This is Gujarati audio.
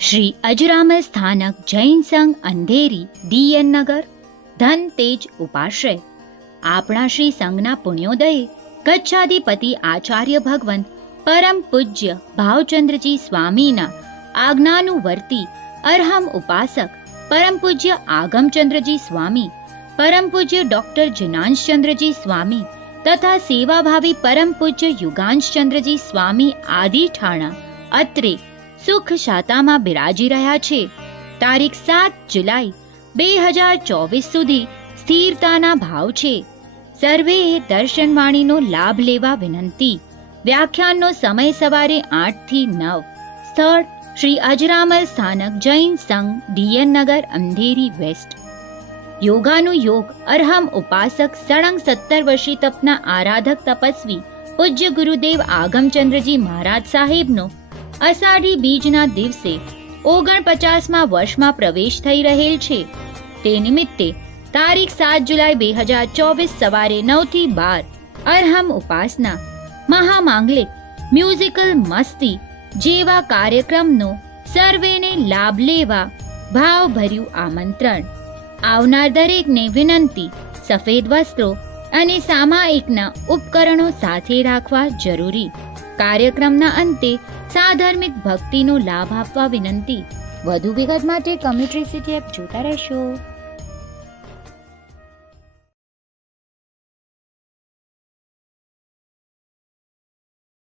શ્રી અજરામર સ્થાનક જૈન સંઘ અંધેરી DN નગર ધન તેજ ઉપાશ્રય આપણા શ્રી સંઘના પુણ્યોદયે કચ્છાધિપતિ આચાર્ય ભગવંત પરમ પૂજ્ય ભાવચંદ્રજી સ્વામીના આજ્ઞાનુવર્તી અરહમ ઉપાસક પરમ પૂજ્ય આગમચંદ્રજી સ્વામી, પરમ પૂજ્ય ડૉક્ટર જિનાંશચંદ્રજી સ્વામી તથા સેવાભાવી પરમ પૂજ્ય યુગાંશચંદ્રજી સ્વામી આદિ ઠાણા અત્રે સુખ શાતામાં બિરાજી રહ્યા છે. તારીખ 7 જુલાઈ 2024 સુધી સ્થિરતાના ભાવ છે. સર્વેએ દર્શનવાણીનો લાભ લેવા વિનંતી. વ્યાખ્યાનનો સમય સવારે 8 થી 9. સ્થળ શ્રી અજરામર સ્થાનક જૈન સંઘ DN નગર અંધેરી વેસ્ટ. યોગાનું યોગ અરહમ ઉપાસક સળંગ 17 વર્ષી તપના આરાધક તપસ્વી પૂજ્ય ગુરુદેવ આગમચંદ્રજી મહારાજ સાહેબનો અષાઢી બીજના દિવસે 49મા વર્ષમાં પ્રવેશ થઈ રહેલ છે. તે નિમિત્તે તારીખ 7 જુલાઈ 2024 સવારે 9 થી 12 અરહમ ઉપાસના, મહામાંગલિક, મ્યુઝિકલ મસ્તી જેવા કાર્યક્રમનો સર્વેને લાભ લેવા ભાવભર્યું આમંત્રણ. આવનાર દરેકને વિનંતી સફેદ વસ્ત્રો અને સામાયિકના ઉપકરણો સાથે રાખવા જરૂરી. કાર્યક્રમના અંતે સાધર્મિક ભક્તિનો લાભ આપવા વિનંતી. વધુ વિગત માટે કમ્યુનિટી સિટી એપ જોતા રહેશો.